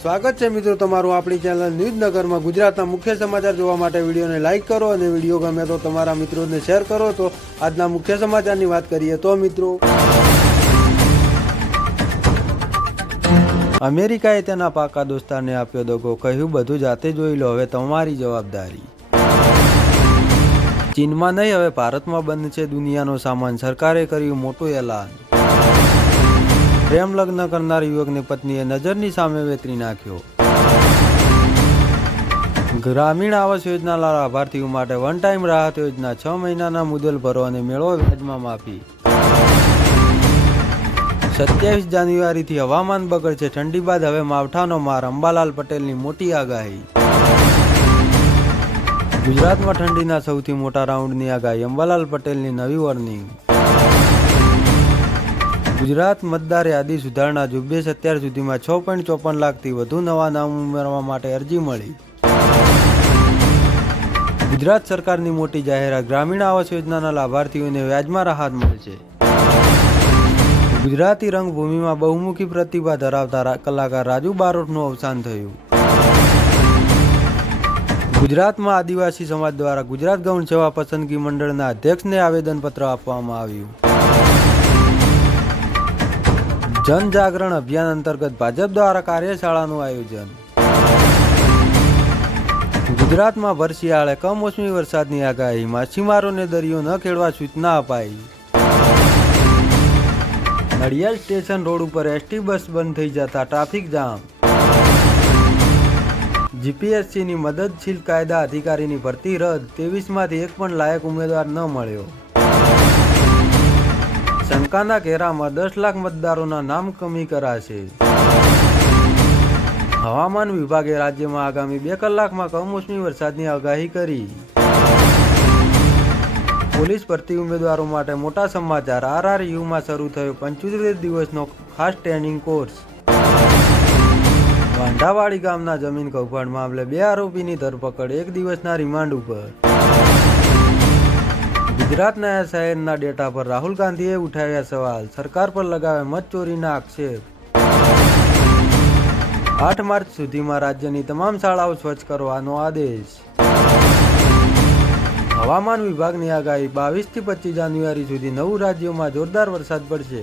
સ્વાગત છે મિત્રો તમારું આપણી ચેનલ ન્યૂઝ નગરમાં ગુજરાતના મુખ્ય સમાચાર જોવા માટે વિડીયોને લાઇક કરો અને વીડિયો ગમે તો તમારા મિત્રોને શેર કરો. તો આજના મુખ્ય સમાચારની વાત કરીએ તો મિત્રો અમેરિકાએ તેના પાકા દોસ્તારને આપ્યો દગો, કહ્યું, બધું જાતે જોઈ લો, હવે તમારી જવાબદારી. ચીનમાં નહીં, હવે ભારતમાં બંધ છે દુનિયાનો સામાન, સરકારે કર્યું મોટું એલાન. પ્રેમ લગ્ન કરનાર યુવકની પત્નીએ નજરની સામે વેતરી નાખ્યો. ગ્રામીણ આવાસ યોજનાના લાભાર્થીઓ માટે વન ટાઈમ રાહત યોજના છ મહિનાના મુદ્દલ ભરો અને મેળવો વ્યાજમાં માફી. સત્યાવીસ જાન્યુઆરીથી હવામાન બગડશે ઠંડી બાદ હવે માવઠાનો માર. અંબાલાલ પટેલની મોટી આગાહી. ગુજરાતમાં ઠંડીના સૌથી મોટા રાઉન્ડની આગાહી. અંબાલાલ પટેલની નવી વોર્નિંગ. ગુજરાત મતદાર યાદી સુધારણા ઝુંબેશ અત્યાર સુધીમાં છ પોઈન્ટ ચોપન લાખથી વધુ નવા નામ ઉમેરવા માટે અરજી મળી. ગુજરાત સરકારની મોટી જાહેરાત ગ્રામીણ આવાસ યોજનાના લાભાર્થીઓને વ્યાજમાં રાહત મળશે ગુજરાતી રંગભૂમિમાં બહુમુખી પ્રતિભા ધરાવતા કલાકાર રાજુ બારોટનું અવસાન થયું. ગુજરાતમાં આદિવાસી સમાજ દ્વારા ગુજરાત ગૌણ સેવા પસંદગી મંડળના અધ્યક્ષને આવેદનપત્ર આપવામાં આવ્યું. જનજાગરણ અભિયાન અંતર્ગત ભાજપ દ્વારા કાર્યશાળાનું આયોજન. ગુજરાતમાં ભર કમોસમી વરસાદની આગાહી માછીમારોને દરિયો ન ખેડવા સૂચના અપાઈ. નડિયાદ સ્ટેશન રોડ ઉપર એસટી બસ બંધ થઈ જતા ટ્રાફિક જામ. જીપીએસસીની મદદશીલ કાયદા અધિકારીની ભરતી રદ ત્રેવીસમાંથી એક પણ લાયક ઉમેદવાર ન મળ્યો. શંકાના ઘેરામાં દસ લાખ મતદારોના નામ કમી કરાશે. હવામાન વિભાગે રાજ્યમાં આગામી બે કલાકમાં કમોસમી વરસાદની આગાહી કરી. પોલીસ ભરતી ઉમેદવારો માટે મોટા સમાચાર. આરઆરયુમાં શરૂ થયો પંચોતેર દિવસનો ખાસ ટ્રેનિંગ કોર્સ. વાંઢાવાડી ગામના જમીન કૌભાંડ મામલે બે આરોપીની ધરપકડ, એક દિવસના રિમાન્ડ ઉપર. ગુજરાતના શહેરના ડેટા પર રાહુલ ગાંધીએ ઉઠાવ્યા સવાલ. સરકાર પર લગાવે મત ચોરીના આક્ષેપ. આઠ માર્ચ સુધીમાં રાજ્યની તમામ શાળાઓ સ્વચ્છ કરવાનો આદેશ. હવામાન વિભાગની આગાહી બાવીસથી પચીસ જાન્યુઆરી સુધી નવ રાજ્યોમાં જોરદાર વરસાદ પડશે.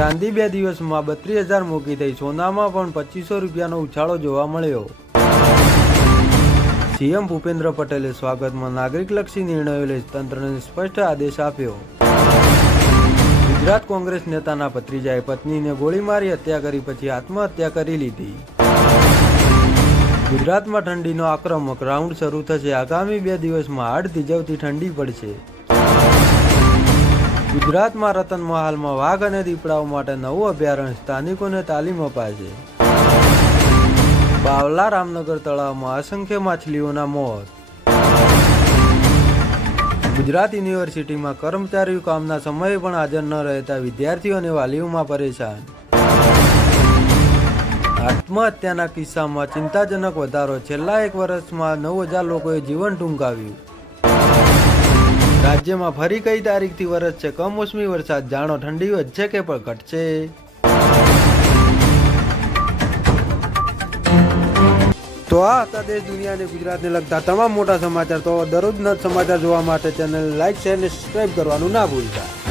ચાંદી બે દિવસમાં બત્રીસ હજાર મોકી થઈ. સોનામાં પણ પચીસો રૂપિયાનો ઉછાળો જોવા મળ્યો. સીએમ ભૂપેન્દ્ર પટેલે સ્વાગતમાં નાગરિકલક્ષી નિર્ણયો લઈ તંત્રને સ્પષ્ટ આદેશ આપ્યો. ગુજરાત કોંગ્રેસ નેતાના ભત્રીજાએ પત્નીને ગોળી મારી હત્યા કરી પછી આત્મહત્યા કરી લીધી. ગુજરાતમાં ઠંડીનો આક્રમક રાઉન્ડ શરૂ થશે. આગામી બે દિવસમાં હાડ ધીજવતી ઠંડી પડશે. ગુજરાતમાં રતન મહાલમાં વાઘ અને દીપડાઓ માટે નવું અભયારણ્ય સ્થાનિકોને તાલીમ અપાશે. બાવલા રામનગર તળાવમાં અસંખ્ય માછલીઓના મોત. ગુજરાત યુનિવર્સિટીમાં કર્મચારીઓ કામના સમયે પણ હાજર ન રહેતા વિદ્યાર્થીઓ અને વાલીઓમાં પરેશાન. આત્મહત્યાના કિસ્સામાં ચિંતાજનક વધારો છેલ્લા એક વર્ષમાં નવ હજાર લોકોએ જીવન ટૂંકાવ્યું. રાજ્યમાં ફરી કઈ તારીખથી વરસશે કમોસમી વરસાદ જાણો ઠંડી વધશે કે પણ ઘટશે તો આ હતા દેશ, દુનિયા અને ગુજરાતને લગતા તમામ મોટા સમાચાર. તો દરરોજના જ સમાચાર જોવા માટે ચેનલ લાઈક, શેર અને સબસ્ક્રાઈબ કરવાનું ના ભૂલતા.